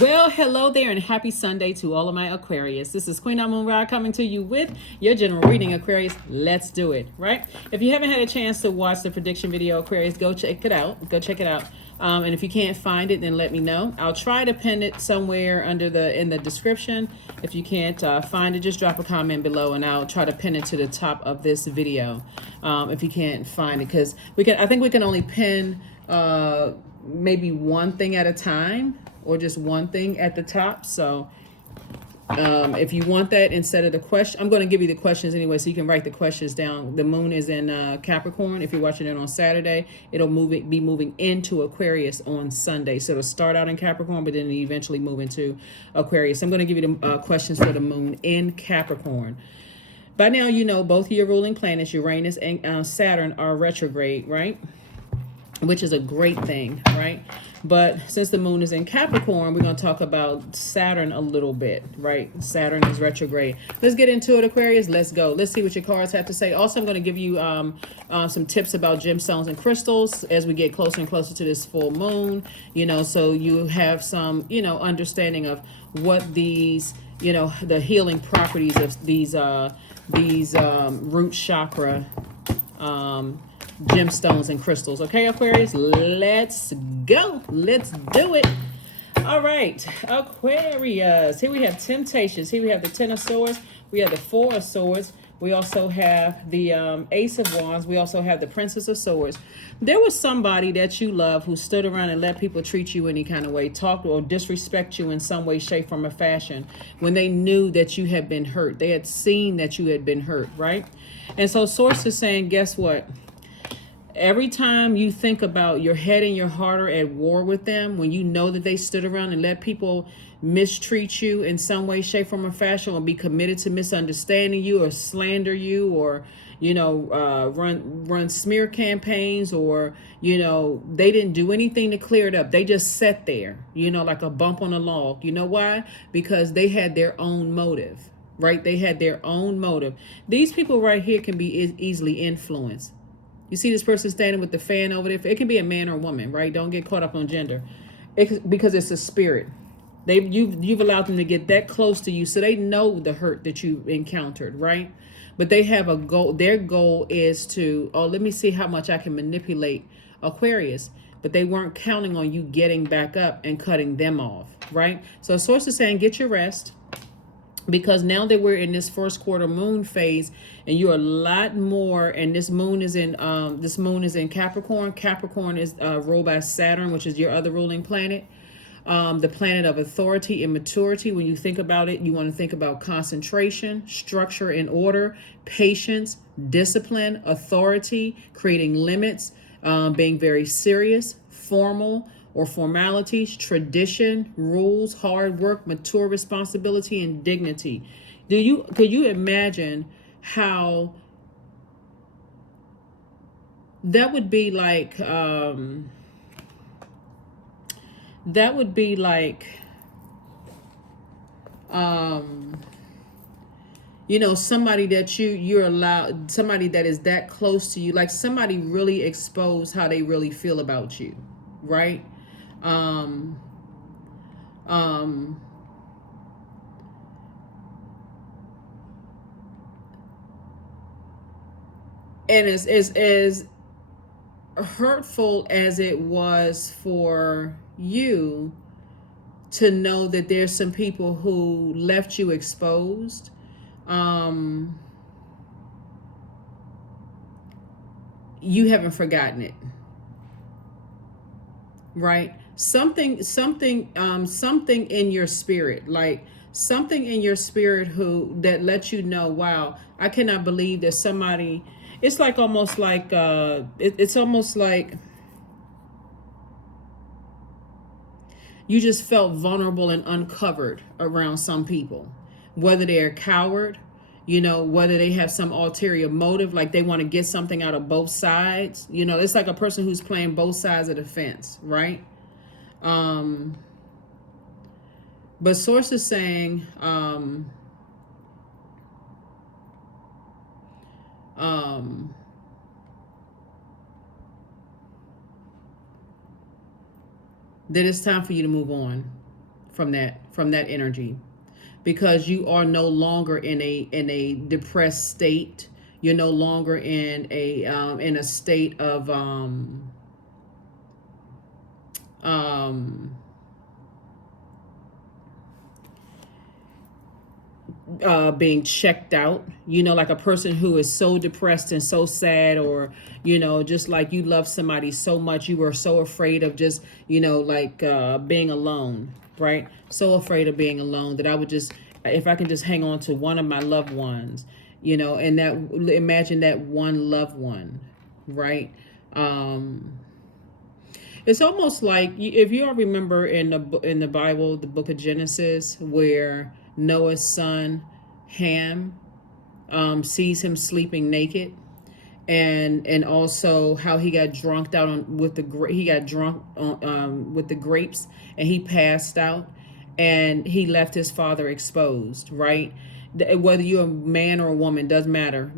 Well, hello there and happy Sunday to all of my Aquarius. This is Queen Amun Ra coming to you with your general reading, Aquarius. Let's do it, right? If you haven't had a chance to watch the prediction video, Aquarius, go check it out. Go check it out. And if you can't find it, then let me know. I'll try to pin it somewhere in the description. If you can't find it, just drop a comment below, and I'll try to pin it to the top of this video. If you can't find it, because I think we can only pin maybe one thing at a time, or just one thing at the top. So if you want that instead of the question, I'm going to give you the questions anyway, so you can write the questions down. The moon is in Capricorn. If you're watching it on Saturday, it'll be moving into Aquarius on Sunday. So it'll start out in Capricorn, but then eventually move into Aquarius. I'm going to give you the questions for the moon in Capricorn. By now, you know both of your ruling planets, Uranus and Saturn, are retrograde, right? Which is a great thing, right? But since the moon is in Capricorn, we're going to talk about Saturn a little bit, right? Saturn is retrograde. Let's get into it, Aquarius. Let's go. Let's see what your cards have to say. Also, I'm going to give you some tips about gemstones and crystals as we get closer and closer to this full moon, so you have some, understanding of what these, the healing properties of these root chakra gemstones and crystals. Okay, Aquarius, let's go. Let's do it. All right, Aquarius. Here we have temptations. Here we have the Ten of Swords. We have the Four of Swords. We also have the Ace of Wands. We also have the Princess of Swords. There was somebody that you love who stood around and let people treat you any kind of way, talk or disrespect you in some way, shape, form, or fashion when they knew that you had been hurt. They had seen that you had been hurt, right? And so Source is saying, guess what? Every time you think about your head and your heart are at war with them, when you know that they stood around and let people mistreat you in some way, shape, form, or fashion, or be committed to misunderstanding you or slander you, or run smear campaigns, or they didn't do anything to clear it up. They just sat there, like a bump on a log. You know why? Because they had their own motive, right? They had their own motive. These people right here can be easily influenced. You see this person standing with the fan over there. It can be a man or a woman, right? Don't get caught up on gender, because it's a spirit. You've allowed them to get that close to you, so they know the hurt that you encountered, right? But they have a goal. Their goal is to, let me see how much I can manipulate Aquarius. But they weren't counting on you getting back up and cutting them off, right? So Source is saying, get your rest. Because now that we're in this first quarter moon phase, and you're a lot more, and this moon is in Capricorn. Capricorn is ruled by Saturn, which is your other ruling planet, the planet of authority and maturity. When you think about it, you want to think about concentration, structure and order, patience, discipline, authority, creating limits, being very serious, formal or formalities, tradition, rules, hard work, mature responsibility, and dignity. Could you imagine how that would be like? That would be like, somebody that you're allowed, somebody that is that close to you, like somebody really exposed how they really feel about you, right? And as hurtful as it was for you to know that there's some people who left you exposed, you haven't forgotten it, right? Something in your spirit, like something in your spirit that lets you know, wow, I cannot believe that somebody. It's like almost like it's almost like you just felt vulnerable and uncovered around some people, whether they're a coward, whether they have some ulterior motive, like they want to get something out of both sides. It's like a person who's playing both sides of the fence, right? But Source is saying, that it's time for you to move on from that energy, because you are no longer in a depressed state. You're no longer in a state of being checked out, like a person who is so depressed and so sad, or just like you love somebody so much, you were so afraid of just being alone, right? So afraid of being alone that I would just, if I can just hang on to one of my loved ones, and that, imagine that one loved one, right? It's almost like, if you all remember in the Bible, the book of Genesis, where Noah's son Ham sees him sleeping naked, and also how he got drunk on with the grapes, and he passed out, and he left his father exposed, right? Whether you're a man or a woman, doesn't matter.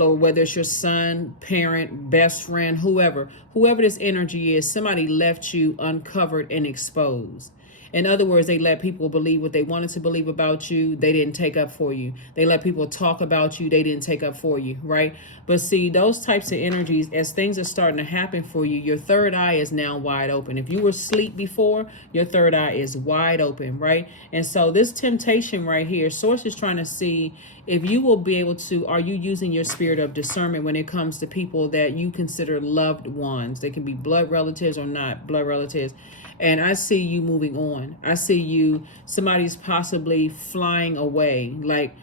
Or whether it's your son, parent, best friend, whoever this energy is, somebody left you uncovered and exposed. In other words, they let people believe what they wanted to believe about you. They didn't take up for you. They let people talk about you. They didn't take up for you, right? But see, those types of energies, as things are starting to happen for you, your third eye is now wide open. If you were asleep before, your third eye is wide open, right? And so this temptation right here, Source is trying to see if you will be able to, are you using your spirit of discernment when it comes to people that you consider loved ones? They can be blood relatives or not blood relatives. And I see you moving on. I see somebody's possibly flying away, like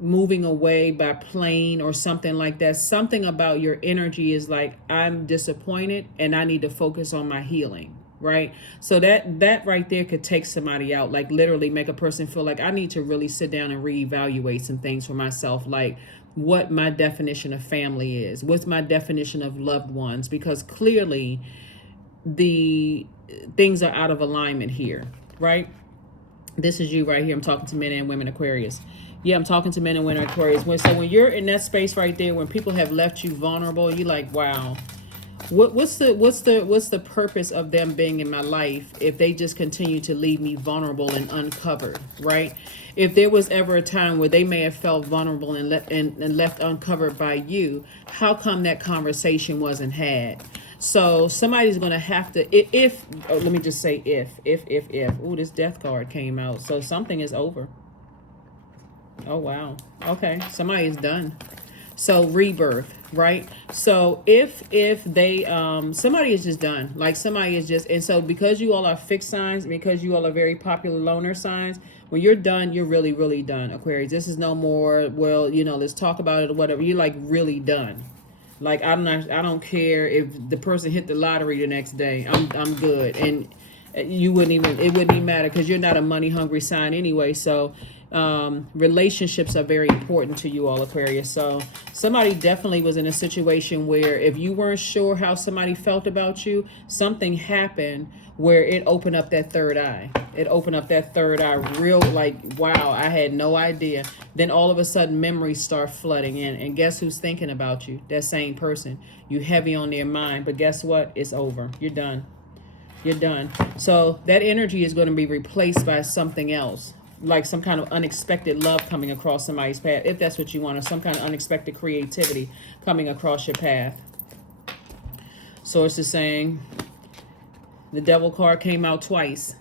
moving away by plane or something like that. Something about your energy is like, I'm disappointed and I need to focus on my healing, right? So that right there could take somebody out, like literally make a person feel like, I need to really sit down and reevaluate some things for myself, like what my definition of family is, what's my definition of loved ones, because clearly the things are out of alignment here, right? This is you right here. I'm talking to men and women Aquarius. Yeah, I'm talking to men and women Aquarius. So when you're in that space right there, when people have left you vulnerable, you're like, wow, what's the purpose of them being in my life if they just continue to leave me vulnerable and uncovered, right? If there was ever a time where they may have felt vulnerable and left uncovered by you, how come that conversation wasn't had? So somebody's going to have to, let me just say if. Ooh, this death card came out. So something is over. Oh, wow. Okay. Somebody is done. So rebirth, right? So if they, somebody is just done. Like somebody is just, and so because you all are fixed signs, because you all are very popular loner signs, when you're done, you're really, really done, Aquarius. This is no more, well, let's talk about it or whatever. You're like really done. Like I don't care if the person hit the lottery the next day. I'm good, and it wouldn't even matter because you're not a money hungry sign anyway. So relationships are very important to you all, Aquarius. So somebody definitely was in a situation where if you weren't sure how somebody felt about you, something happened where it opened up that third eye. It opened up that third eye real, like, wow, I had no idea. Then all of a sudden memories start flooding in. And guess who's thinking about you? That same person. You heavy on their mind. But guess what? It's over. You're done. You're done. So that energy is going to be replaced by something else. Like some kind of unexpected love coming across somebody's path. If that's what you want. Or some kind of unexpected creativity coming across your path. Source is saying the devil card came out twice.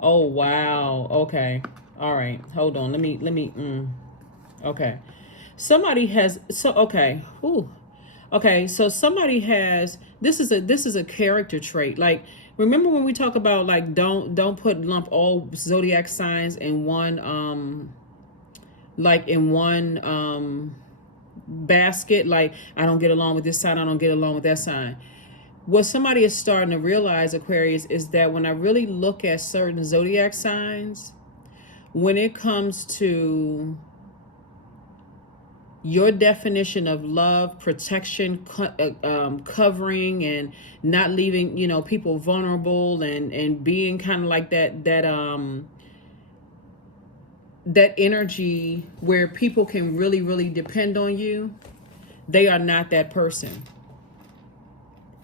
Oh, wow. Okay. All right. Hold on. Let me. Okay. Somebody has. Okay. Ooh. Okay. So somebody has. This is a character trait. Like, remember when we talk about like don't lump all zodiac signs in one basket. Like, I don't get along with this sign. I don't get along with that sign. What somebody is starting to realize, Aquarius, is that when I really look at certain zodiac signs, when it comes to your definition of love, protection, covering, and not leaving, people vulnerable, and being kind of like that energy where people can really, really depend on you, they are not that person.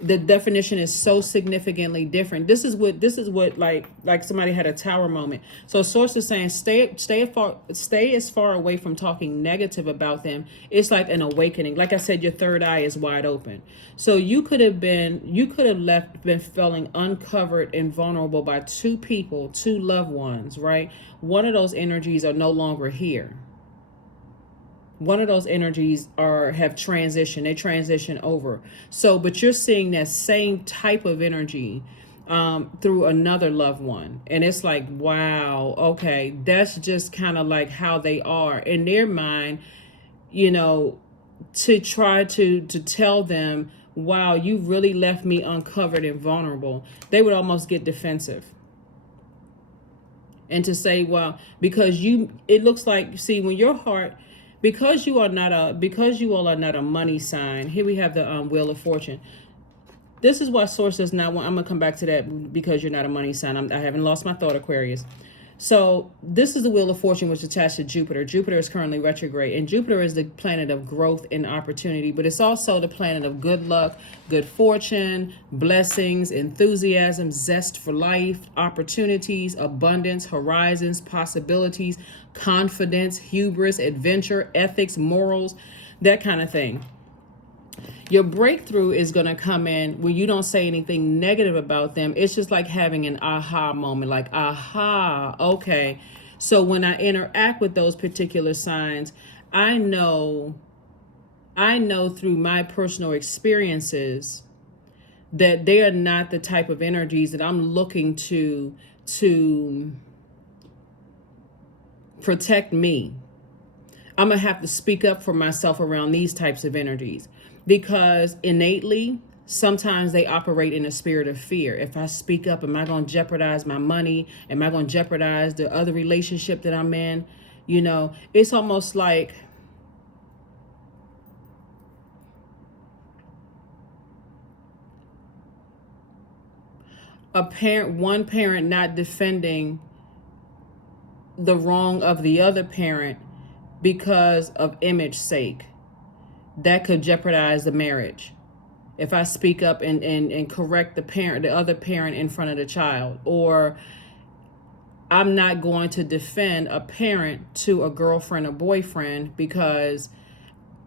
the definition is so significantly different. This is what like somebody had a tower moment. So source is saying stay as far away from talking negative about them. It's like an awakening. Like I said, your third eye is wide open. So you could have been feeling uncovered and vulnerable by two people, two loved ones, right? One of those energies are no longer here. One of those energies have transitioned. They transition over. So, but you're seeing that same type of energy through another loved one. And it's like, wow, okay, that's just kind of like how they are in their mind, to try to tell them, wow, you really left me uncovered and vulnerable. They would almost get defensive. And to say, well, because it looks like, see, when your heart, because you all are not a money sign. Here we have the Wheel of Fortune. This is why source does not want. I'm gonna come back to that because you're not a money sign. I haven't lost my thought, Aquarius. So this is the Wheel of Fortune, which is attached to Jupiter. Jupiter is currently retrograde, and Jupiter is the planet of growth and opportunity, but it's also the planet of good luck, good fortune, blessings, enthusiasm, zest for life, opportunities, abundance, horizons, possibilities, confidence, hubris, adventure, ethics, morals, that kind of thing. Your breakthrough is going to come in when you don't say anything negative about them. It's just like having an aha moment, like, aha, okay. So when I interact with those particular signs, I know through my personal experiences that they are not the type of energies that I'm looking to protect me. I'm going to have to speak up for myself around these types of energies. Because innately, sometimes they operate in a spirit of fear. If I speak up, am I going to jeopardize my money? Am I going to jeopardize the other relationship that I'm in? It's almost like one parent not defending the wrong of the other parent because of image sake. That could jeopardize the marriage. If I speak up and correct the other parent in front of the child, or I'm not going to defend a parent to a girlfriend or boyfriend because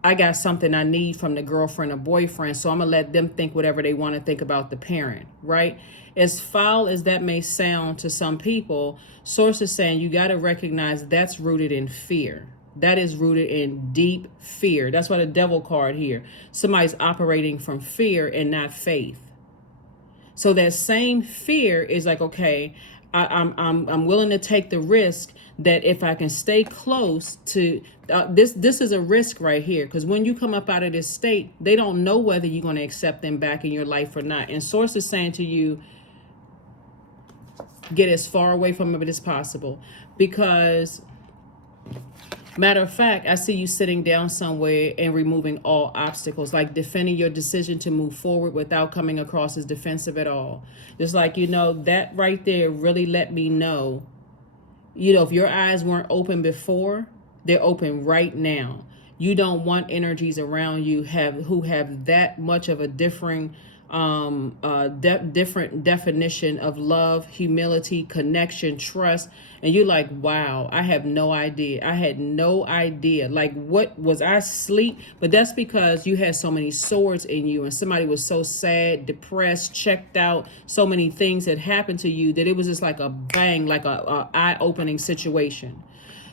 I got something I need from the girlfriend or boyfriend, so I'm going to let them think whatever they want to think about the parent, right? As foul as that may sound to some people, source is saying you got to recognize that's rooted in fear. That is rooted in deep fear. That's why the devil card here. Somebody's operating from fear and not faith. So that same fear is like, okay, I'm willing to take the risk that if I can stay close to this is a risk right here, because when you come up out of this state, they don't know whether you're going to accept them back in your life or not. And source is saying to you, get as far away from it as possible, because matter of fact, I see you sitting down somewhere and removing all obstacles, like defending your decision to move forward without coming across as defensive at all. Just like, that right there really let me know, if your eyes weren't open before, they're open right now. You don't want energies around you who have that much of a different definition of love, humility, connection, trust. And you're like, wow, I have no idea. I had no idea. Like, what was I asleep? But that's because you had so many swords in you, and somebody was so sad, depressed, checked out, so many things had happened to you that it was just like a bang, like a eye-opening situation.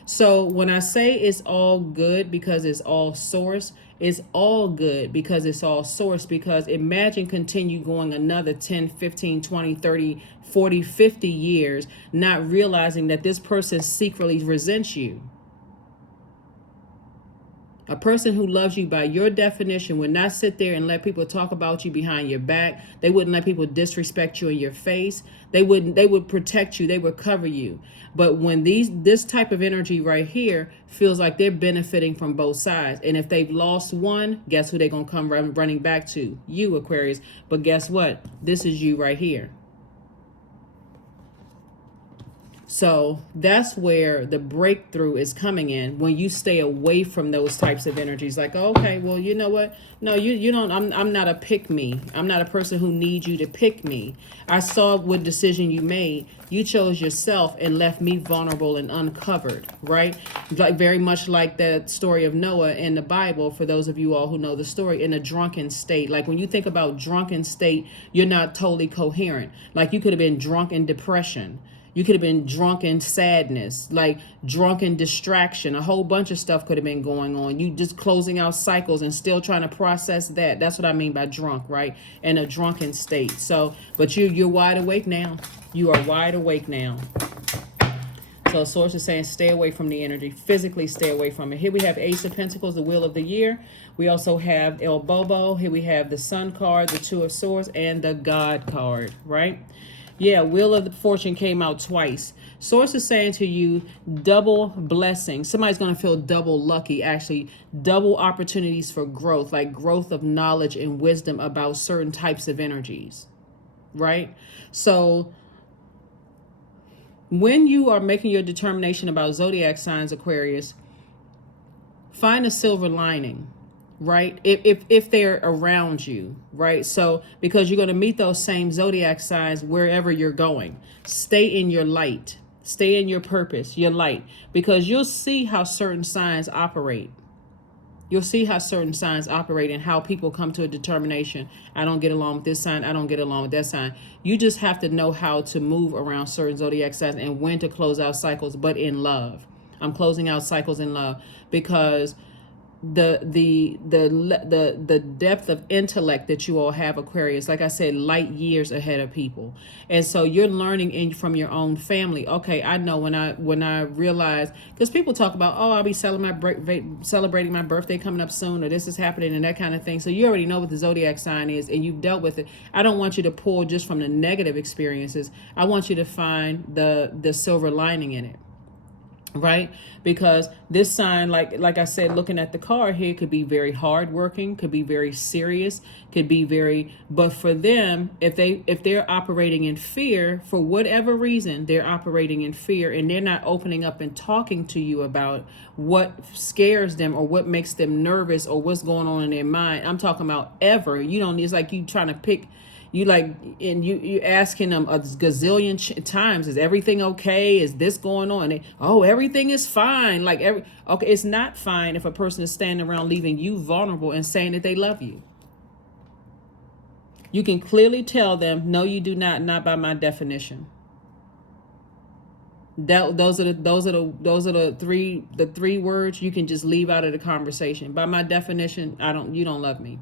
So when I say it's all good because it's all source, it's all good because it's all source. Because imagine continue going another 10, 15, 20, 30, 40, 50 years, not realizing that this person secretly resents you. A person who loves you by your definition would not sit there and let people talk about you behind your back. They wouldn't let people disrespect you in your face. They would protect you. They would cover you. But when this type of energy right here feels like they're benefiting from both sides. And if they've lost one, guess who they're going to come running back to? You, Aquarius. But guess what? This is you right here. So that's where the breakthrough is coming in, when you stay away from those types of energies. Like, oh, okay, well, you know what? No, you don't. I'm not a pick me. I'm not a person who needs you to pick me. I saw what decision you made. You chose yourself and left me vulnerable and uncovered, right? Like very much like that story of Noah in the Bible, for those of you all who know the story, in a drunken state. Like when you think about drunken state, you're not totally coherent. Like you could have been drunk in depression. You could have been drunk in sadness, like drunken distraction. A whole bunch of stuff could have been going on. You just closing out cycles and still trying to process that. That's what I mean by drunk, right? In a drunken state. So, but you're wide awake now. You are wide awake now. So Source is saying stay away from the energy. Physically stay away from it. Here we have Ace of Pentacles, the Wheel of the Year. We also have El Bobo. Here we have the Sun card, the Two of Swords, and the God card, right? Yeah, Wheel of the Fortune came out twice. Source is saying to you, double blessing. Somebody's going to feel double lucky, actually. Double opportunities for growth, like growth of knowledge and wisdom about certain types of energies, right? So when you are making your determination about zodiac signs, Aquarius, find a silver lining. Right? If they're around you, right? So because you're going to meet those same zodiac signs wherever you're going. Stay in your light. Stay in your purpose, your light, because you'll see how certain signs operate. You'll see how certain signs operate and how people come to a determination. I don't get along with this sign. I don't get along with that sign. You just have to know how to move around certain zodiac signs and when to close out cycles, but in love. I'm closing out cycles in love because the depth of intellect that you all have, Aquarius, like I said, light years ahead of people. And so you're learning from your own family. Okay, I know when I realize, because people talk about, oh, I'll be celebrating my birthday coming up soon, or this is happening and that kind of thing. So you already know what the zodiac sign is and you've dealt with it. I don't want you to pull just from the negative experiences. I want you to find the silver lining in it. Right? Because this sign, like I said, looking at the card here, could be very hardworking, could be very serious, could be very, but for them, if they're operating in fear, for whatever reason, they're operating in fear and they're not opening up and talking to you about what scares them or what makes them nervous or what's going on in their mind. I'm talking about ever. You don't, it's like you trying to pick, you like, and you asking them a gazillion times, is everything okay? Is this going on? And everything is fine. Like okay, it's not fine if a person is standing around leaving you vulnerable and saying that they love you. You can clearly tell them, no, you do not by my definition. Those are the three words you can just leave out of the conversation. By my definition, you don't love me.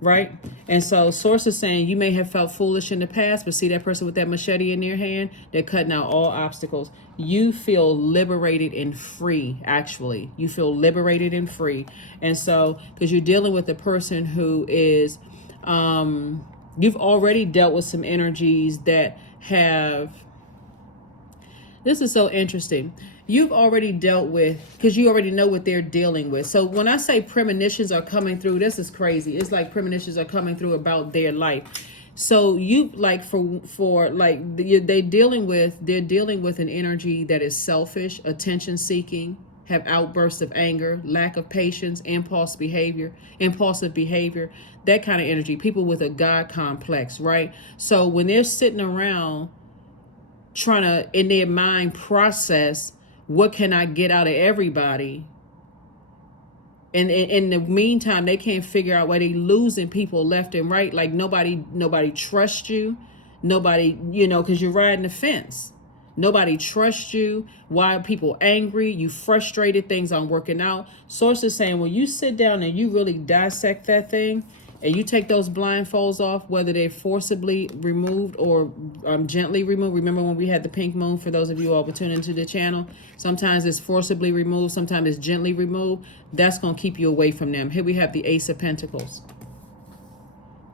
Right? And so Source is saying you may have felt foolish in the past, but see that person with that machete in their hand? They're cutting out all obstacles. You feel liberated and free, actually. You feel liberated and free. And so, because you're dealing with a person who is, you've already dealt with some energies that have, this is so interesting. You've already dealt with, because you already know what they're dealing with. So when I say premonitions are coming through, this is crazy. It's like premonitions are coming through about their life. So you like for like they're dealing with an energy that is selfish, attention seeking, have outbursts of anger, lack of patience, impulsive behavior, that kind of energy. People with a God complex, right? So when they're sitting around trying to, in their mind, process, what can I get out of everybody? And in the meantime, they can't figure out why they losing people left and right. Like nobody trusts you. Nobody, because you're riding the fence. Nobody trusts you. Why are people angry? You frustrated, things aren't working out. Source is saying, when you sit down and you really dissect that thing, and you take those blindfolds off, whether they're forcibly removed or gently removed. Remember when we had the pink moon, for those of you all who tune into the channel, sometimes it's forcibly removed, sometimes it's gently removed. That's going to keep you away from them. Here we have the Ace of Pentacles.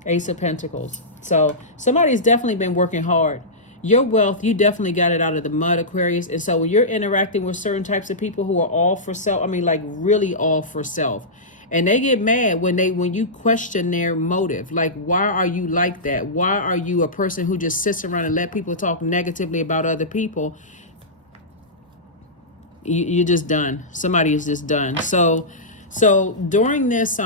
Ace of Pentacles. So somebody's definitely been working hard. Your wealth, you definitely got it out of the mud, Aquarius. And so when you're interacting with certain types of people who are all for self, like really all for self, and they get mad when you question their motive. Like, why are you like that? Why are you a person who just sits around and let people talk negatively about other people? you're just done. Somebody is just done. So during this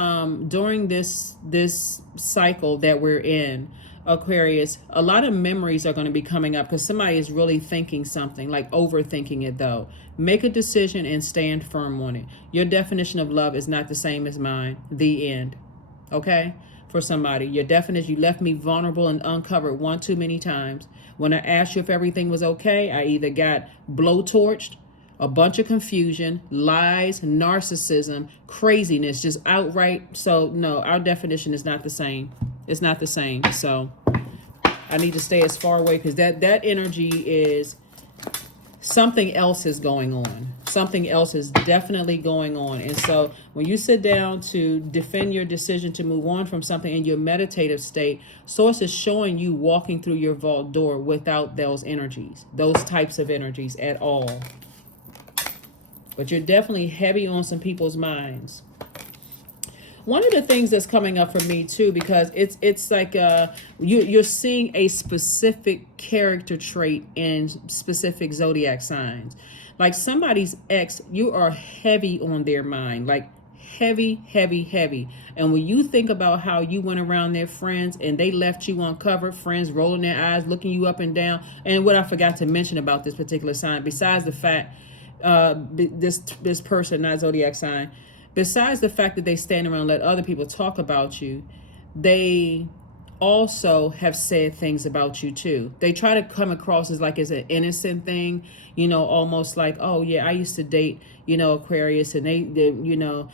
cycle that we're in, Aquarius, a lot of memories are going to be coming up because somebody is really thinking something, like overthinking it though. Make a decision and stand firm on it. Your definition of love is not the same as mine. The end. Okay? For somebody, your definition, you left me vulnerable and uncovered one too many times. When I asked you if everything was okay, I either got blowtorched, a bunch of confusion, lies, narcissism, craziness, just outright. So no, our definition is not the same. It's not the same. So I need to stay as far away because that energy is something else is going on. Something else is definitely going on. And so when you sit down to defend your decision to move on from something in your meditative state, Source is showing you walking through your vault door without those energies, those types of energies at all. But you're definitely heavy on some people's minds. One of the things that's coming up for me too, because it's like you're seeing a specific character trait in specific zodiac signs. Like somebody's ex, you are heavy on their mind, like heavy, heavy, heavy. And when you think about how you went around their friends and they left you uncovered, friends rolling their eyes, looking you up and down. And what I forgot to mention about this particular sign, besides the fact this person, not zodiac sign, besides the fact that they stand around and let other people talk about you, they also have said things about you too. They try to come across as like it's an innocent thing, you know, almost like, oh yeah, I used to date, you know, Aquarius, and they you know,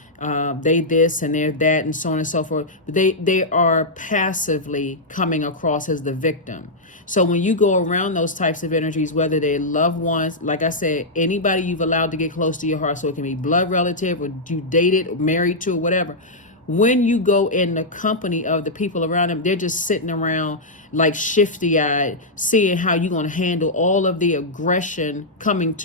they this and they're that and so on and so forth. But they are passively coming across as the victim. So when you go around those types of energies, whether they're loved ones, like I said, anybody you've allowed to get close to your heart, so it can be blood relative or you dated or married to or whatever. When you go in the company of the people around them, they're just sitting around like shifty-eyed, seeing how you're going to handle all of the aggression coming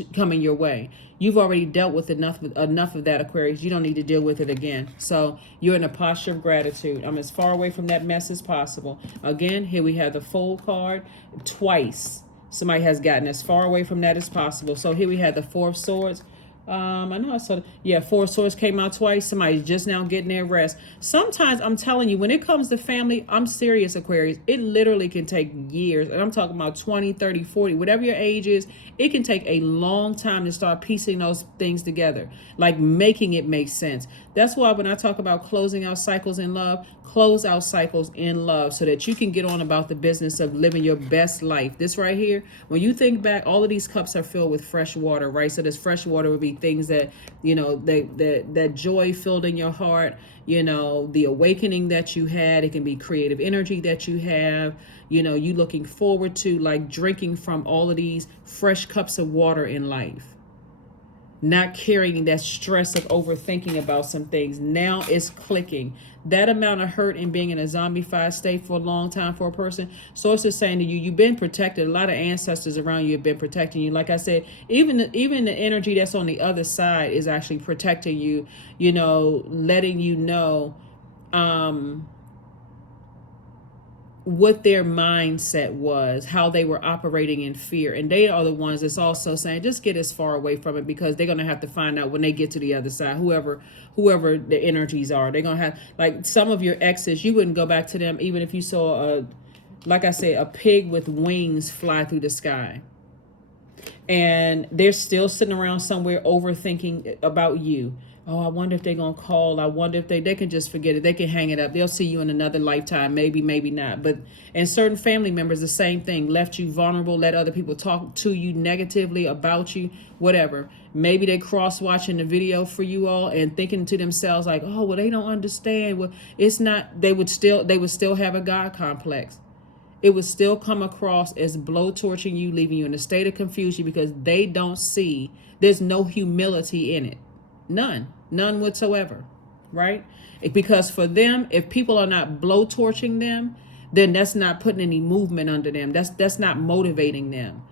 your way. You've already dealt with enough of that, Aquarius. You don't need to deal with it again. So you're in a posture of gratitude. I'm as far away from that mess as possible. Again, here we have the Fool card twice. Somebody has gotten as far away from that as possible. So here we have the Four of Swords. I know I saw it. Yeah, Four of Swords came out twice. Somebody's just now getting their rest. Sometimes I'm telling you, when it comes to family, I'm serious, Aquarius. It literally can take years. And I'm talking about 20, 30, 40, whatever your age is. It can take a long time to start piecing those things together, like making it make sense. That's why when I talk about closing out cycles in love, close out cycles in love so that you can get on about the business of living your best life. This right here, when you think back, all of these cups are filled with fresh water, right? So this fresh water would be things that, you know, that joy filled in your heart, you know, the awakening that you had. It can be creative energy that you have, you know, you looking forward to, like drinking from all of these fresh cups of water in life. Not carrying that stress of overthinking about some things. Now it's clicking. That amount of hurt and being in a zombified state for a long time for a person. Source is saying to you, you've been protected. A lot of ancestors around you have been protecting you. Like I said, even the energy that's on the other side is actually protecting you, you know, letting you know what their mindset was, how they were operating in fear. And they are the ones that's also saying, just get as far away from it, because they're going to have to find out when they get to the other side, whoever the energies are, they're going to have, like some of your exes, you wouldn't go back to them even if you saw like I said, a pig with wings fly through the sky. And they're still sitting around somewhere overthinking about you. Oh, I wonder if they're going to call. I wonder if they can just forget it. They can hang it up. They'll see you in another lifetime. Maybe, maybe not. But, and certain family members, the same thing. Left you vulnerable. Let other people talk to you negatively about you, whatever. Maybe they cross-watching the video for you all and thinking to themselves like, oh, well, they don't understand. Well, it's not, they would still have a God complex. It would still come across as blowtorching you, leaving you in a state of confusion because they don't see, there's no humility in it. None whatsoever, right? Because for them, if people are not blowtorching them, then that's not putting any movement under them. That's not motivating them.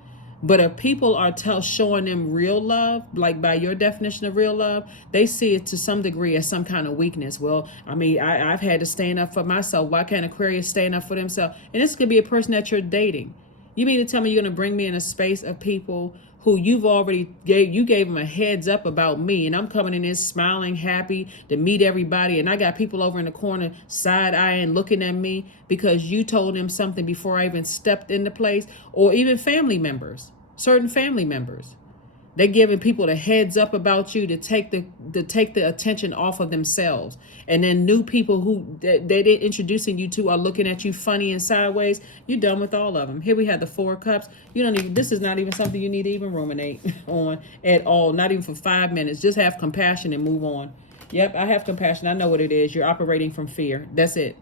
But if people are showing them real love, like by your definition of real love, they see it to some degree as some kind of weakness. Well, I mean, I've had to stand up for myself. Why can't Aquarius stand up for themselves? And this could be a person that you're dating. You mean to tell me you're going to bring me in a space of people who you've already gave them a heads up about me, and I'm coming in there smiling, happy to meet everybody, and I got people over in the corner side-eyeing, looking at me because you told them something before I even stepped into place, or even family members, certain family members. They're giving people the heads up about you to take the attention off of themselves. And then new people who they're introducing you to are looking at you funny and sideways. You're done with all of them. Here we have the 4 cups. You don't even, this is not even something you need to even ruminate on at all. Not even for 5 minutes. Just have compassion and move on. Yep, I have compassion. I know what it is. You're operating from fear. That's it.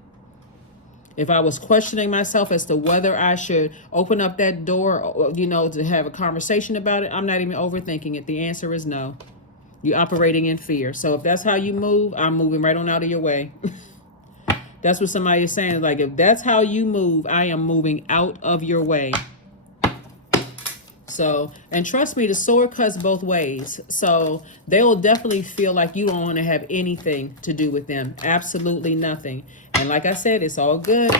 If I was questioning myself as to whether I should open up that door, to have a conversation about it, I'm not even overthinking it. The answer is no. You're operating in fear. So if that's how you move, I'm moving right on out of your way. That's what somebody is saying. Like, if that's how you move, I am moving out of your way. So, and trust me, the sword cuts both ways. So they will definitely feel like you don't want to have anything to do with them. Absolutely nothing. And like I said, it's all good.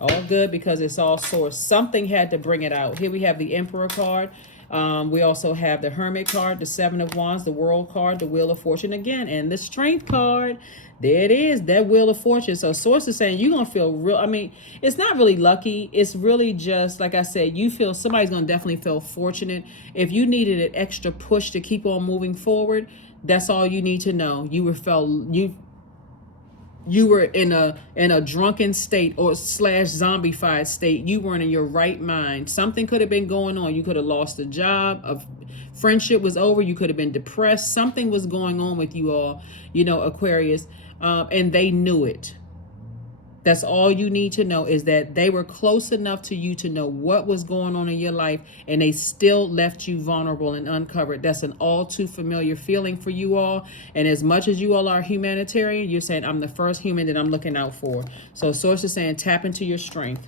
All good because it's all source. Something had to bring it out. Here we have the Emperor card. We also have the Hermit card, the 7 of Wands, the World card, the Wheel of Fortune again, and the Strength card. There it is, that Wheel of Fortune. So Source is saying you're going to feel real. I mean, it's not really lucky. It's really just, like I said, you feel somebody's going to definitely feel fortunate. If you needed an extra push to keep on moving forward, that's all you need to know. You were in a drunken state or / zombified state. You weren't in your right mind. Something could have been going on. You could have lost a job. A friendship was over. You could have been depressed. Something was going on with you all, Aquarius. And they knew it. That's all you need to know, is that they were close enough to you to know what was going on in your life, and they still left you vulnerable and uncovered. That's an all too familiar feeling for you all. And as much as you all are humanitarian, you're saying, I'm the first human that I'm looking out for. So Source is saying, tap into your strength.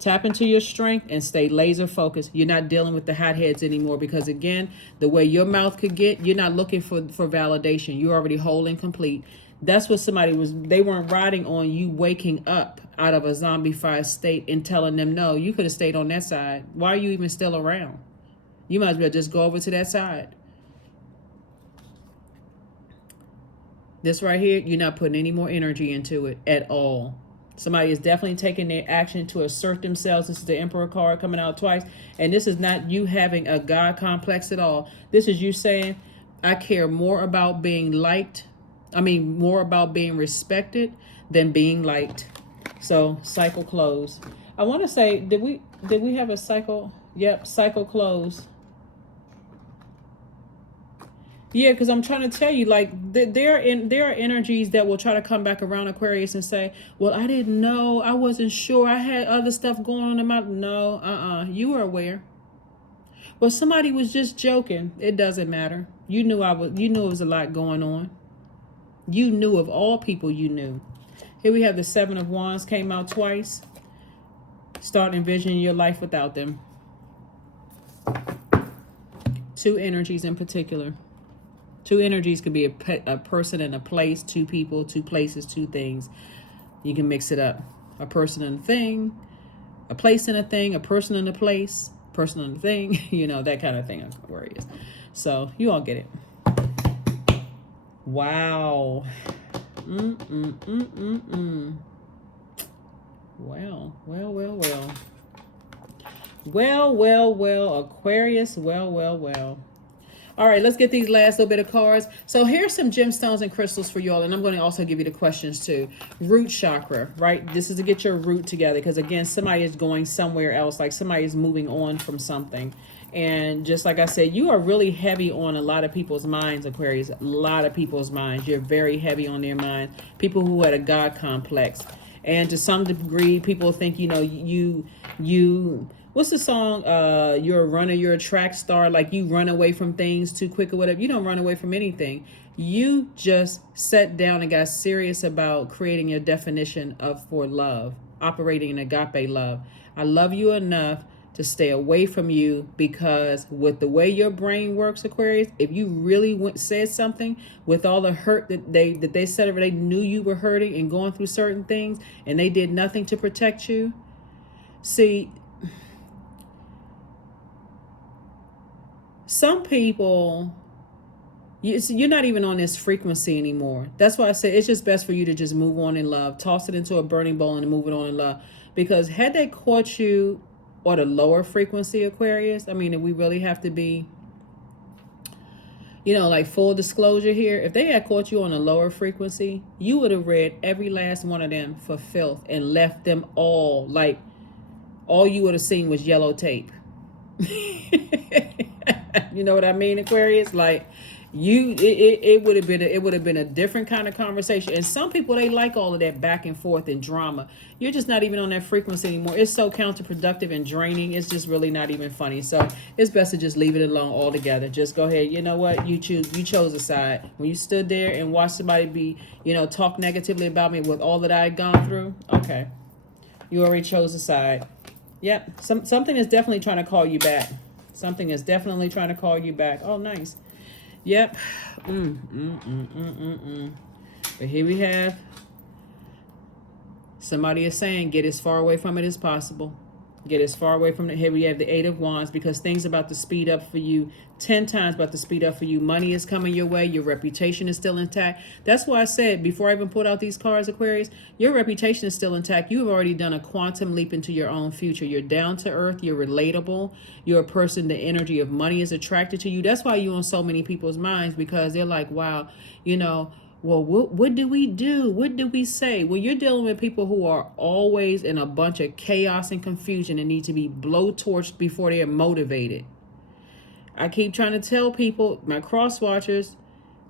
Tap into your strength and stay laser focused. You're not dealing with the hotheads anymore, because again, the way your mouth could get, you're not looking for validation. You're already whole and complete. That's what they weren't riding on you waking up out of a zombified state and telling them, no, you could have stayed on that side. Why are you even still around? You might as well just go over to that side. This right here, you're not putting any more energy into it at all. Somebody is definitely taking their action to assert themselves. This is the Emperor card coming out twice. And this is not you having a God complex at all. This is you saying, I care more about being liked. More about being respected than being liked. So cycle close. I want to say, did we have a cycle? Yep, cycle close. Yeah, because I'm trying to tell you, like, there are energies that will try to come back around Aquarius and say, well, I didn't know, I wasn't sure, I had other stuff going on in my... No, you were aware. Well, somebody was just joking. It doesn't matter. You knew it was a lot going on. You knew, of all people, you knew. Here we have the 7 of Wands, came out twice. Start envisioning your life without them. 2 energies in particular. 2 energies could be a person and a place, 2 people, 2 places, 2 things. You can mix it up. A person and a thing, a place and a thing, a person and a place, person and a thing, that kind of thing, Aquarius. So you all get it. Wow. Well, Aquarius, well. All right, let's get these last little bit of cards. So here's some gemstones and crystals for y'all, and I'm going to also give you the questions too. Root chakra, right? This is to get your root together, because again, somebody is going somewhere else, like somebody is moving on from something. And just like I said, you are really heavy on a lot of people's minds, Aquarius. A lot of people's minds. You're very heavy on their minds. People who had a God complex. And to some degree, people think, you what's the song? You're a runner, you're a track star. Like you run away from things too quick or whatever. You don't run away from anything. You just sat down and got serious about creating your definition for love, operating in agape love. I love you enough to stay away from you, because with the way your brain works, Aquarius, if you really said something with all the hurt that they said, or they knew you were hurting and going through certain things, and they did nothing to protect you. See, some people, you're not even on this frequency anymore. That's why I said it's just best for you to just move on in love. Toss it into a burning bowl and move it on in love. Because had they caught you on a lower frequency, Aquarius, I mean, if we really have to be, like full disclosure here, if they had caught you on a lower frequency, you would have read every last one of them for filth and left them all, like, all you would have seen was yellow tape. You know what I mean, Aquarius? Like, it would have been a different kind of conversation. And some people, they like all of that back and forth and drama. You're just not even on that frequency anymore. It's so counterproductive and draining. It's just really not even funny. So it's best to just leave it alone altogether. Just go ahead. You know what? You chose a side. When you stood there and watched somebody be, talk negatively about me with all that I had gone through. Okay. You already chose a side. Yep. Something is definitely trying to call you back. Something is definitely trying to call you back. Oh, nice. Yep. But here we have, somebody is saying, get as far away from it as possible. Get as far away from it. Here we have the 8 of Wands, because things are about to speed up for you. 10 times about to speed up for you. Money is coming your way. Your reputation is still intact. That's why I said, before I even put out these cards, Aquarius, your reputation is still intact. You've already done a quantum leap into your own future. You're down to earth. You're relatable. You're a person, the energy of money is attracted to you. That's why you're on so many people's minds, because they're like, wow, well, what do we do? What do we say? Well, you're dealing with people who are always in a bunch of chaos and confusion and need to be blowtorched before they're motivated. I keep trying to tell people, my cross watchers,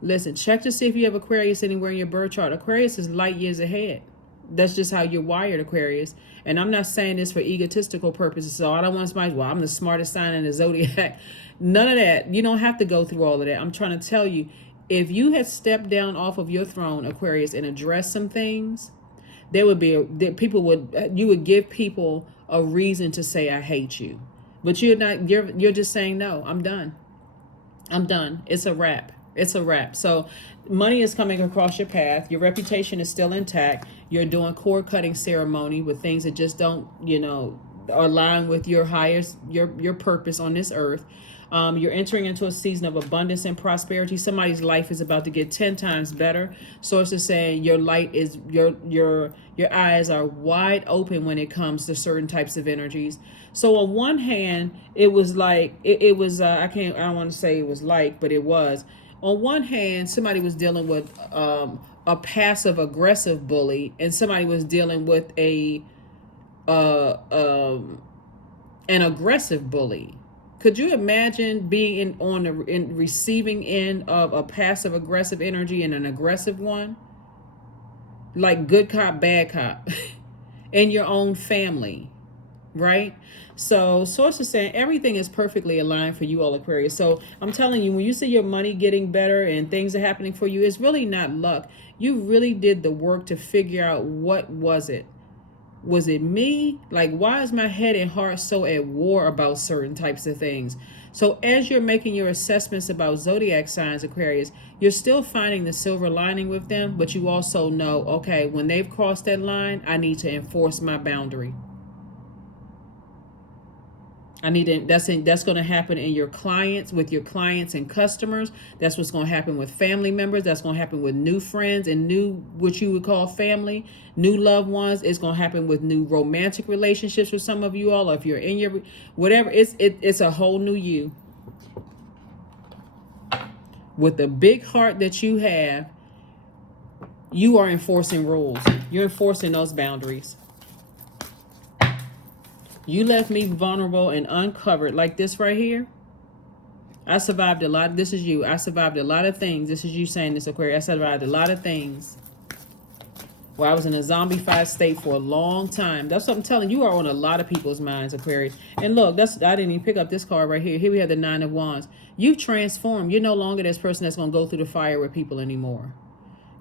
listen, check to see if you have Aquarius anywhere in your birth chart. Aquarius is light years ahead. That's just how you're wired, Aquarius. And I'm not saying this for egotistical purposes. So I don't want somebody, well, I'm the smartest sign in the Zodiac. None of that. You don't have to go through all of that. I'm trying to tell you, if you had stepped down off of your throne, Aquarius, and addressed some things, you would give people a reason to say, I hate you. But you're just saying, no, I'm done. It's a wrap. So money is coming across your path. Your reputation is still intact. You're doing cord cutting ceremony with things that just don't, align with your highest, your purpose on this earth. You're entering into a season of abundance and prosperity. Somebody's life is about to get 10 times better. Sources saying your light is, your eyes are wide open when it comes to certain types of energies. So on one hand, it was like, I don't want to say it was like, but it was. On one hand, somebody was dealing with a passive aggressive bully, and somebody was dealing with an aggressive bully. Could you imagine being on the receiving end of a passive aggressive energy and an aggressive one? Like good cop, bad cop in your own family, right? So sources saying everything is perfectly aligned for you all, Aquarius. So I'm telling you, when you see your money getting better and things are happening for you, it's really not luck. You really did the work to figure out, what was it? Was it me? Like, why is my head and heart so at war about certain types of things? So as you're making your assessments about zodiac signs, Aquarius, you're still finding the silver lining with them, but you also know, okay, when they've crossed that line, I need to enforce my boundary. That's going to happen in your clients, with your clients and customers. That's what's going to happen with family members. That's going to happen with new friends and new, what you would call family, new loved ones. It's going to happen with new romantic relationships with some of you all. Or if you're in your, whatever, it's a whole new you. With the big heart that you have, you are enforcing rules. You're enforcing those boundaries. You left me vulnerable and uncovered like this right here. I survived a lot. This is you. I survived a lot of things. This is you saying this, Aquarius. I survived a lot of things. Where I was in a zombified state for a long time. That's what I'm telling you. You are on a lot of people's minds, Aquarius. And look, I didn't even pick up this card right here. Here we have the 9 of Wands. You've transformed. You're no longer this person that's going to go through the fire with people anymore.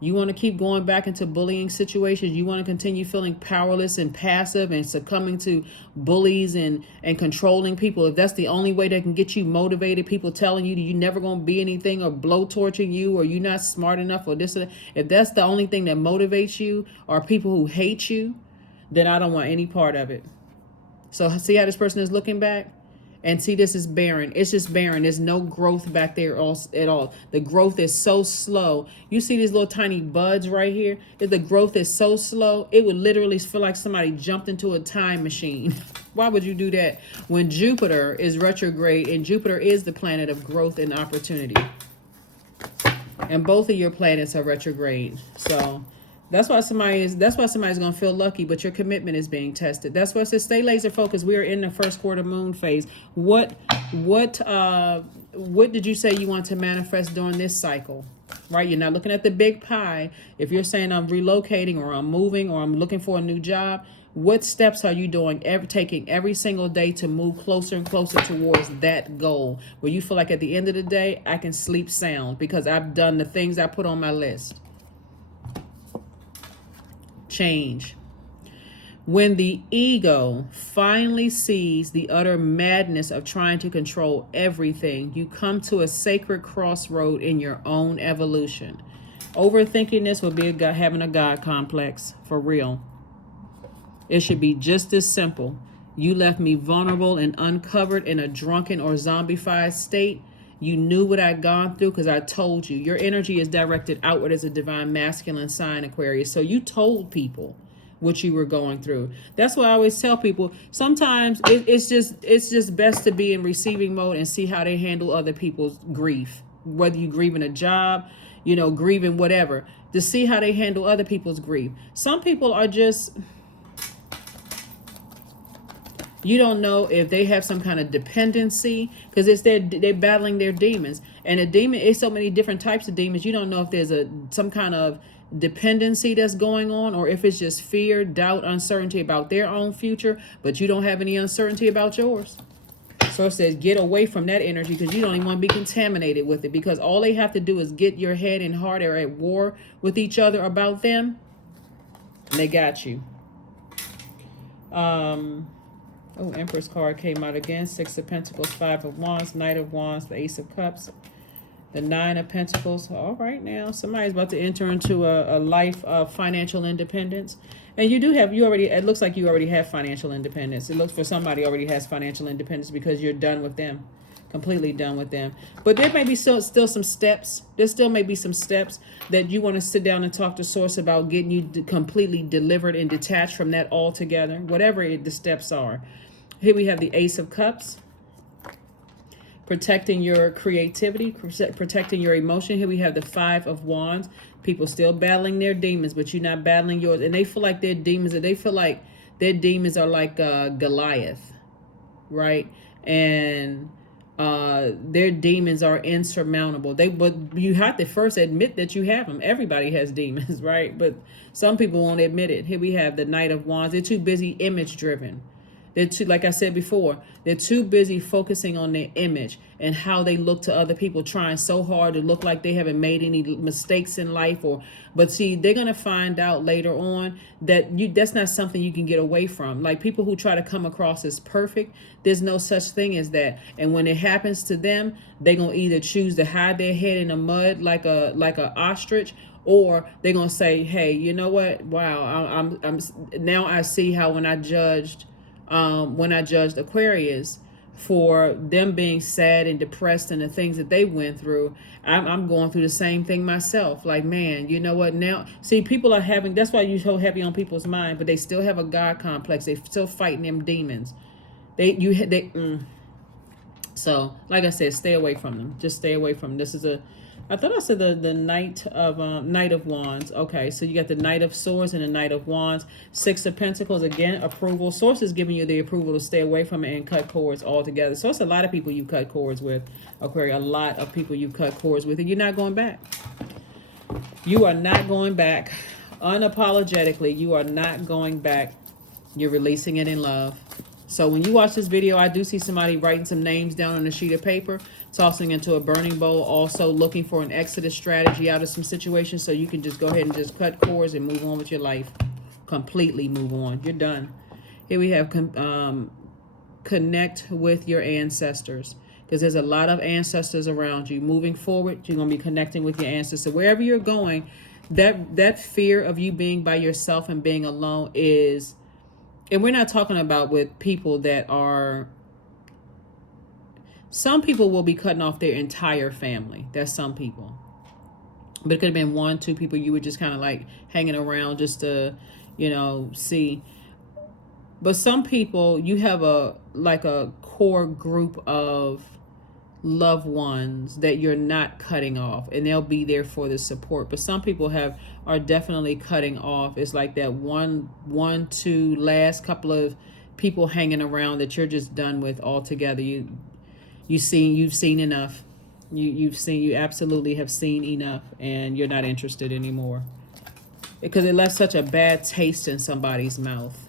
You want to keep going back into bullying situations. You want to continue feeling powerless and passive and succumbing to bullies and controlling people. If that's the only way they can get you motivated, people telling you that you're never going to be anything, or blowtorching you, or you're not smart enough, or this or that. If that's the only thing that motivates you, or people who hate you, then I don't want any part of it. So see how this person is looking back? And see, this is barren. It's just barren. There's no growth back there at all. The growth is so slow. You see these little tiny buds right here? If the growth is so slow, it would literally feel like somebody jumped into a time machine. Why would you do that when Jupiter is retrograde, and Jupiter is the planet of growth and opportunity? And both of your planets are retrograde. So that's why somebody's going to feel lucky, but your commitment is being tested. That's why it says stay laser focused. We are in the first quarter moon phase. What did you say you want to manifest during this cycle? Right? You're not looking at the big pie. If you're saying I'm relocating or I'm moving or I'm looking for a new job, what steps are you doing, taking every single day to move closer and closer towards that goal where you feel like at the end of the day, I can sleep sound because I've done the things I put on my list? Change. When the ego finally sees the utter madness of trying to control everything, you come to a sacred crossroad in your own evolution. Overthinking this would be having a God complex, for real. It should be just as simple. You left me vulnerable and uncovered in a drunken or zombified state. You knew what I'd gone through because I told you. Your energy is directed outward as a divine masculine sign, Aquarius. So you told people what you were going through. That's why I always tell people, sometimes it's just best to be in receiving mode and see how they handle other people's grief. Whether you grieving a job, grieving whatever, to see how they handle other people's grief. Some people are just... You don't know if they have some kind of dependency because they're battling their demons. And a demon is so many different types of demons. You don't know if there's some kind of dependency that's going on, or if it's just fear, doubt, uncertainty about their own future, but you don't have any uncertainty about yours. So it says get away from that energy because you don't even want to be contaminated with it, because all they have to do is get your head and heart are at war with each other about them, and they got you. Oh, Empress card came out again. 6 of Pentacles, 5 of Wands, Knight of Wands, the Ace of Cups, the 9 of Pentacles. All right, now somebody's about to enter into a life of financial independence. And it looks like you already have financial independence. It looks for somebody already has financial independence because you're done with them. Completely done with them. But there may be still some steps. There still may be some steps that you want to sit down and talk to Source about, getting you completely delivered and detached from that altogether. Whatever the steps are. Here we have the Ace of Cups, protecting your creativity, protecting your emotion. Here we have the 5 of Wands. People still battling their demons, but you're not battling yours. And they feel like their demons, are like Goliath, right? And their demons are insurmountable. But you have to first admit that you have them. Everybody has demons, right? But some people won't admit it. Here we have the Knight of Wands. They're too busy image driven. They're too, like I said before, they're too busy focusing on their image and how they look to other people, trying so hard to look like they haven't made any mistakes in life. But see, they're going to find out later on that that's not something you can get away from. Like people who try to come across as perfect, there's no such thing as that. And when it happens to them, they're going to either choose to hide their head in the mud like a ostrich, or they're going to say, hey, you know what? Wow, I'm now I see how when I judged Aquarius for them being sad and depressed and the things that they went through, I'm going through the same thing myself. Like, man, you know what? Now, see, people are having, that's why you're so heavy on people's mind, but they still have a God complex. They're still fighting them demons. So, like I said, stay away from them. Just stay away from them. This is I thought I said the Knight of Wands. Okay, so you got the Knight of Swords and the Knight of Wands. 6 of Pentacles, again, approval. Source is giving you the approval to stay away from it and cut cords altogether. So it's a lot of people you cut cords with, Aquarius. A lot of people you cut cords with, and you're not going back. You are not going back. Unapologetically, you are not going back. You're releasing it in love. So when you watch this video, I do see somebody writing some names down on a sheet of paper, tossing into a burning bowl, also looking for an exodus strategy out of some situations, so you can just go ahead and just cut cords and move on with your life. Completely move on. You're done. Here we have connect with your ancestors, because there's a lot of ancestors around you. Moving forward, you're going to be connecting with your ancestors. Wherever you're going, that fear of you being by yourself and being alone is... And we're not talking about with people that are Some people will be cutting off their entire family. That's some people. But it could have been 1, 2 people you were just kind of like hanging around just to, see. But some people, you have a core group of loved ones that you're not cutting off, and they'll be there for the support. But some people are definitely cutting off. It's like that one, 2 last couple of people hanging around that you're just done with altogether. You've seen enough. You absolutely have seen enough, and you're not interested anymore because it left such a bad taste in somebody's mouth.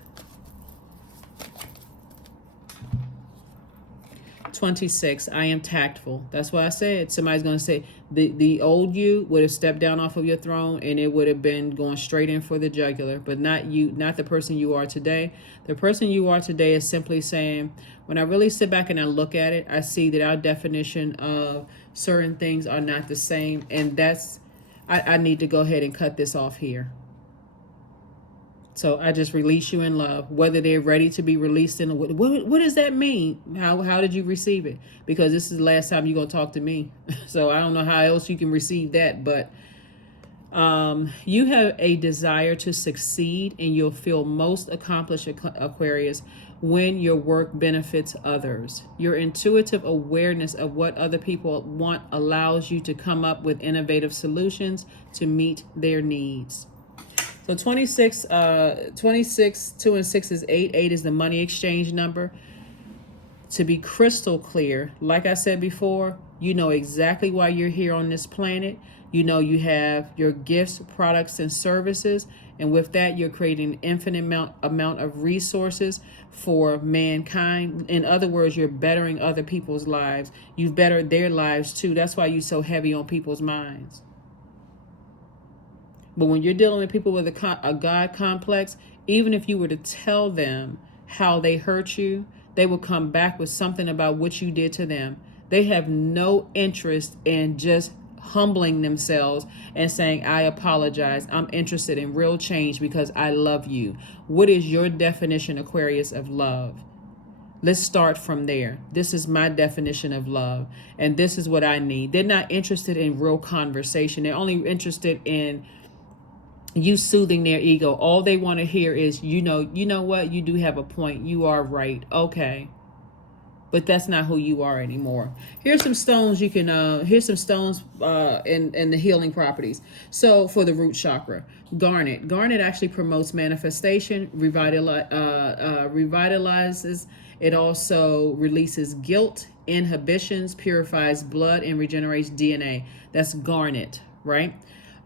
26, I am tactful. That's why I said somebody's going to say the old you would have stepped down off of your throne, and it would have been going straight in for the jugular, but not you, not the person you are today. The person you are today is simply saying, when I really sit back and I look at it, I see that our definition of certain things are not the same, and I need to go ahead and cut this off here. So I just release you in love, whether they're ready to be released in. What does that mean? How did you receive it? Because this is the last time you're going to talk to me. So I don't know how else you can receive that. But you have a desire to succeed, and you'll feel most accomplished, Aquarius, when your work benefits others. Your intuitive awareness of what other people want allows you to come up with innovative solutions to meet their needs. So 26, 2 and 6 is 8. 8 is the money exchange number. To be crystal clear, like I said before, you know exactly why you're here on this planet. You know you have your gifts, products, and services. And with that, you're creating an infinite amount of resources for mankind. In other words, you're bettering other people's lives. You've bettered their lives too. That's why you're so heavy on people's minds. But when you're dealing with people with a God complex, even if you were to tell them how they hurt you, they will come back with something about what you did to them. They have no interest in just humbling themselves and saying, I apologize. I'm interested in real change because I love you. What is your definition, Aquarius, of love? Let's start from there. This is my definition of love, and this is what I need. They're not interested in real conversation. They're only interested in you soothing their ego. All they want to hear is, you know what? You do have a point. You are right. Okay. But that's not who you are anymore. Here's some stones you can, here's some stones in the healing properties. So for the root chakra, garnet. Garnet actually promotes manifestation, revitalizes. It also releases guilt, inhibitions, purifies blood, and regenerates DNA. That's garnet, right?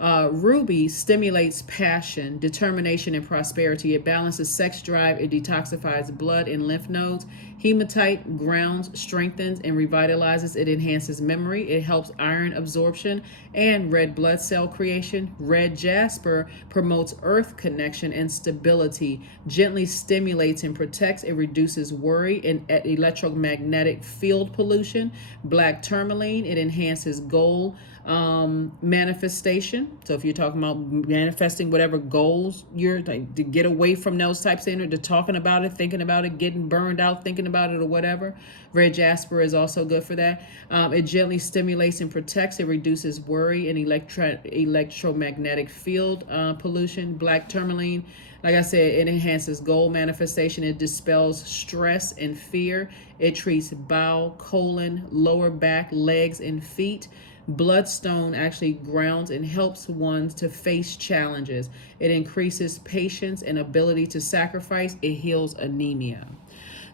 Ruby stimulates passion, determination, and prosperity. It balances sex drive. It detoxifies blood and lymph nodes. Hematite grounds, strengthens, and revitalizes. It enhances memory. It helps iron absorption and red blood cell creation. Red jasper promotes earth connection and stability, gently stimulates and protects. It reduces worry and electromagnetic field pollution. Black tourmaline, it enhances goal manifestation. So if you're talking about manifesting whatever goals you're like, to get away from those types of energy, to talking about it, thinking about it, getting burned out, thinking about it or whatever. Red jasper is also good for that. It gently stimulates and protects. It reduces worry and electromagnetic field pollution. Black tourmaline, like I said, it enhances goal manifestation. It dispels stress and fear. It treats bowel, colon, lower back, legs, and feet. Bloodstone actually grounds and helps one to face challenges. It increases patience and ability to sacrifice. It heals anemia.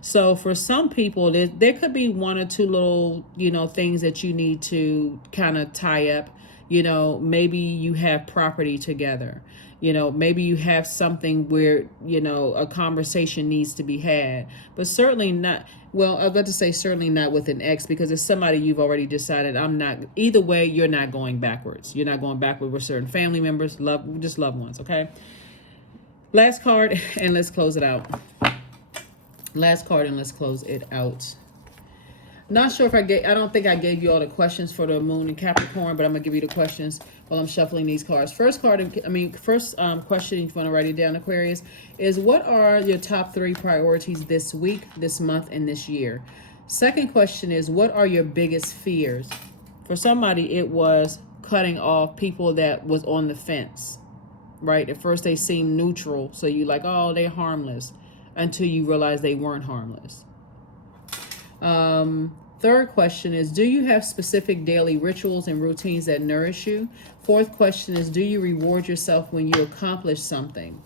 So for some people, there could be 1 or 2 little, things that you need to kind of tie up. Maybe you have property together. Maybe you have something where, a conversation needs to be had, but certainly not. Well, I've got to say certainly not with an ex, because it's somebody you've already decided I'm not. Either way, you're not going backwards. You're not going backward with certain family members, just loved ones. Okay. Last card, and let's close it out. Last card, and let's close it out. Not sure if I don't think I gave you all the questions for the moon and Capricorn, but I'm gonna give you the questions while I'm shuffling these cards. First question, if you want to write it down, Aquarius, is what are your top 3 priorities this week, this month, and this year? Second question is, what are your biggest fears? For somebody, it was cutting off people that was on the fence, right? At first they seemed neutral, so you like, oh, they're harmless, until you realize they weren't harmless. Third question is, do you have specific daily rituals and routines that nourish you? Fourth question is, do you reward yourself when you accomplish something?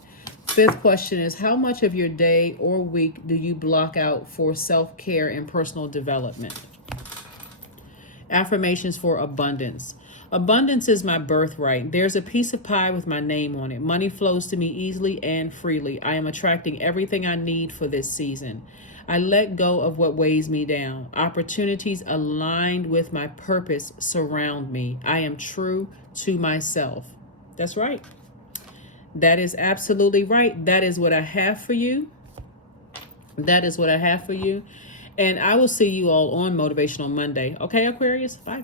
Fifth question is, how much of your day or week do you block out for self-care and personal development? Affirmations for abundance. Abundance is my birthright. There's a piece of pie with my name on it. Money flows to me easily and freely. I am attracting everything I need for this season. I let go of what weighs me down. Opportunities aligned with my purpose surround me. I am true to myself. That's right. That is absolutely right. That is what I have for you. That is what I have for you. And I will see you all on Motivational Monday. Okay, Aquarius? Bye.